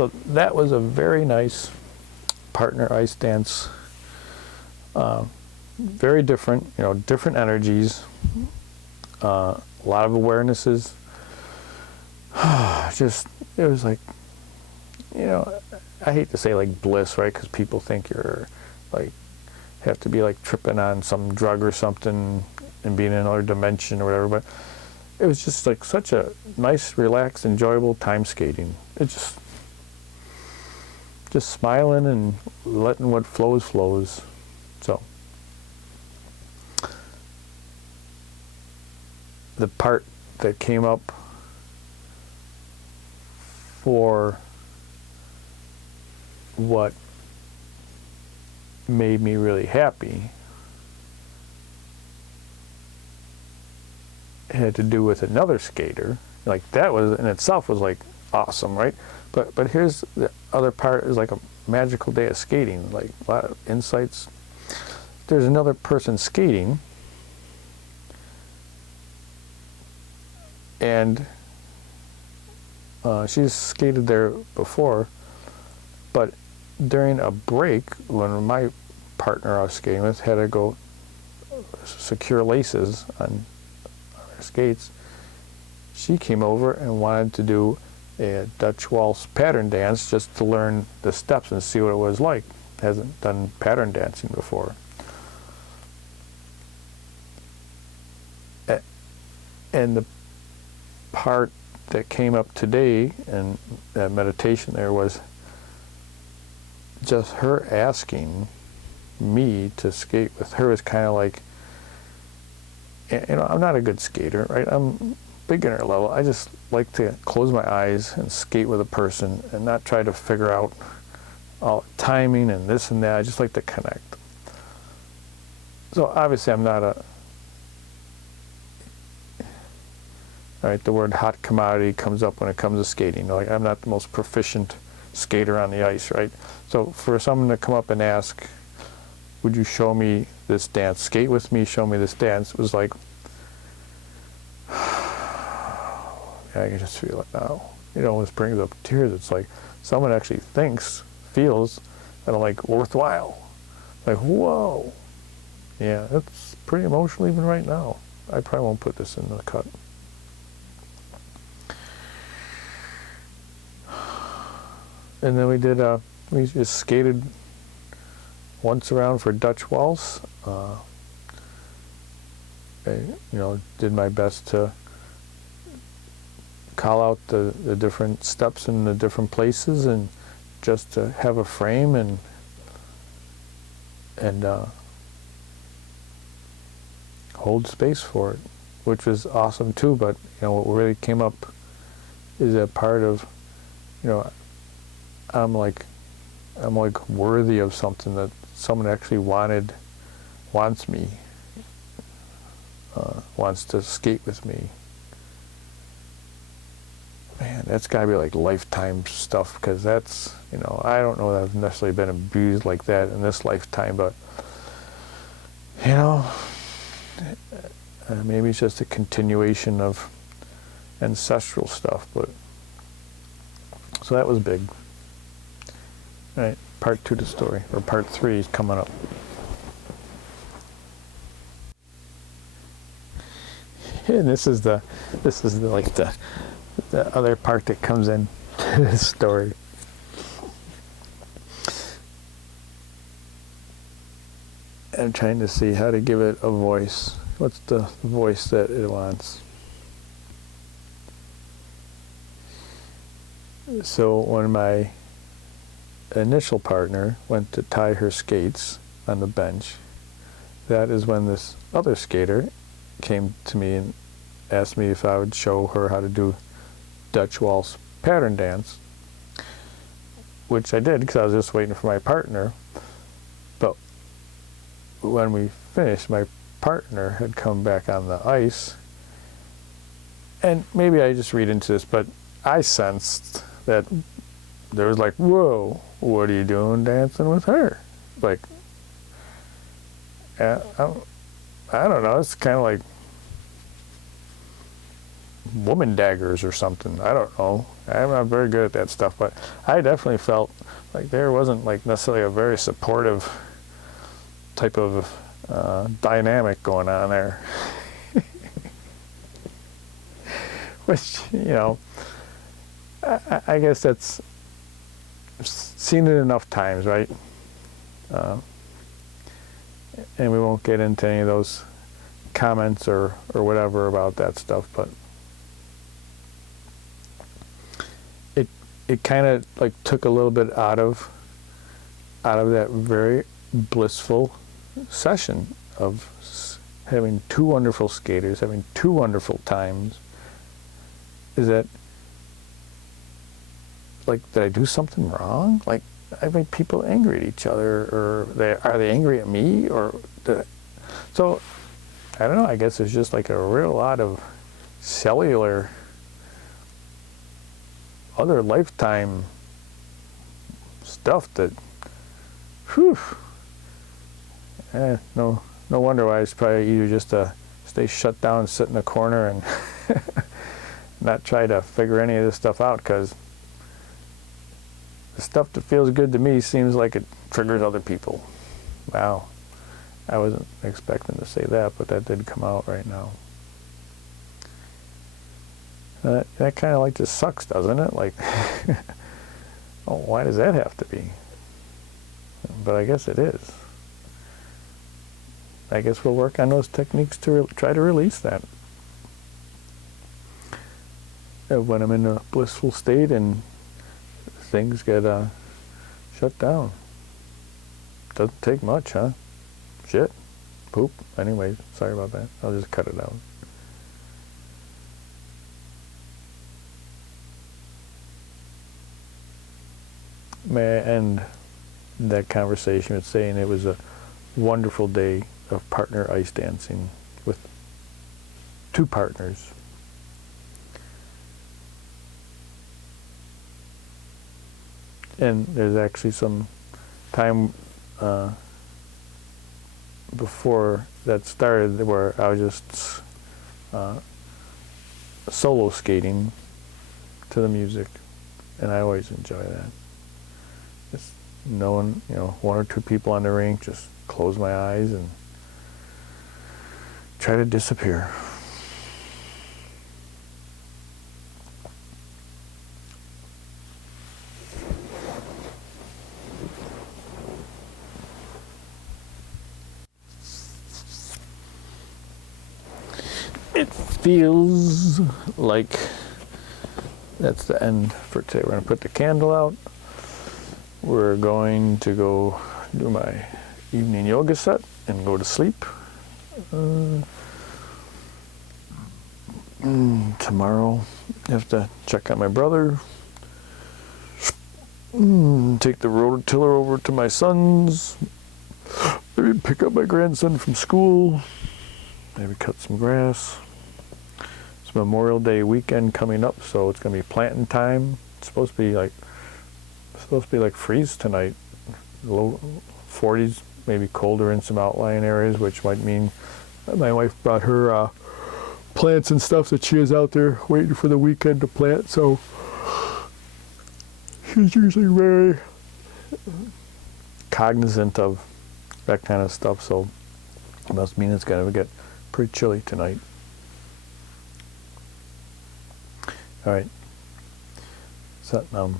So that was a very nice partner ice dance. Very different, you know, different energies, a lot of awarenesses. Just, it was like, you know, I hate to say like bliss, right? Because people think you're like, have to be like tripping on some drug or something and being in another dimension or whatever, but it was just like such a nice, relaxed, enjoyable time skating. It just smiling and letting what flows, flows. So the part that came up for what made me really happy had to do with another skater. Like that was in itself was like awesome, right? But here's the other part, is like a magical day of skating, like a lot of insights. There's another person skating, and she's skated there before, but during a break, when my partner I was skating with had to go secure laces on her skates, she came over and wanted to do a Dutch waltz pattern dance just to learn the steps and see what it was like. Hasn't done pattern dancing before. And the part that came up today in that meditation there was just her asking me to skate with her. Is kind of like, you know, I'm not a good skater, right? I'm beginner level. I just like to close my eyes and skate with a person and not try to figure out all timing and this and that. I just like to connect. So obviously I'm not a, all right, the word hot commodity comes up when it comes to skating. Like, I'm not the most proficient skater on the ice, right? So for someone to come up and ask, would you show me this dance, skate with me, show me this dance, it was like, I can just feel it now. It almost brings up tears. It's like someone actually thinks, feels that I'm like worthwhile. Like, whoa. Yeah, it's pretty emotional even right now. I probably won't put this in the cut. And then we just skated once around for Dutch waltz. I, did my best to call out the different steps in the different places, and just to have a frame and hold space for it, which was awesome too. But what really came up is a part of, I'm like worthy of something, that someone actually wants me, wants to skate with me. Man, that's gotta be like lifetime stuff, because that's, I don't know that I've necessarily been abused like that in this lifetime, but maybe it's just a continuation of ancestral stuff. But so that was big. All right, part 2 of the story, or part 3 is coming up. And this is the other part that comes in to this story. I'm trying to see how to give it a voice. What's the voice that it wants? So when my initial partner went to tie her skates on the bench, that is when this other skater came to me and asked me if I would show her how to do Dutch waltz pattern dance, which I did because I was just waiting for my partner. But when we finished, my partner had come back on the ice, and maybe I just read into this, but I sensed that there was like, whoa, what are you doing dancing with her? Like, I don't know, it's kind of like, woman daggers or something. I don't know. I'm not very good at that stuff, but I definitely felt like there wasn't like necessarily a very supportive type of dynamic going on there. Which, you know, I guess that's seen it enough times, right? And we won't get into any of those comments or whatever about that stuff, but it kind of like took a little bit out of that very blissful session of having two wonderful skaters, having two wonderful times. Is that like, did I do something wrong? Like, I make people angry at each other, or are they angry at me, or so I don't know. I guess there's just like a real lot of cellular, other lifetime stuff that, whew. No wonder why it's probably easier just to stay shut down, sit in a corner, and not try to figure any of this stuff out, because the stuff that feels good to me seems like it triggers other people. Wow. I wasn't expecting to say that, but that did come out right now. That kind of like just sucks, doesn't it? Like, oh, why does that have to be? But I guess it is. I guess we'll work on those techniques to try to release that. When I'm in a blissful state and things get shut down. Doesn't take much, huh? Shit. Poop. Anyway, sorry about that. I'll just cut it out. May I end that conversation with saying it was a wonderful day of partner ice dancing with two partners. And there's actually some time before that started where I was just solo skating to the music, and I always enjoy that. Just knowing, one or two people on the rink, just close my eyes and try to disappear. It feels like that's the end for today. We're going to put the candle out. We're going to go do my evening yoga set and go to sleep. Tomorrow, I have to check on my brother. Take the rototiller over to my son's. Maybe pick up my grandson from school. Maybe cut some grass. It's Memorial Day weekend coming up, so it's gonna be planting time. It's supposed to be like freeze tonight, low 40s, maybe colder in some outlying areas, which might mean my wife brought her plants and stuff that she has out there waiting for the weekend to plant. So she's usually very cognizant of that kind of stuff. So it must mean it's gonna get pretty chilly tonight. All right, Satnam.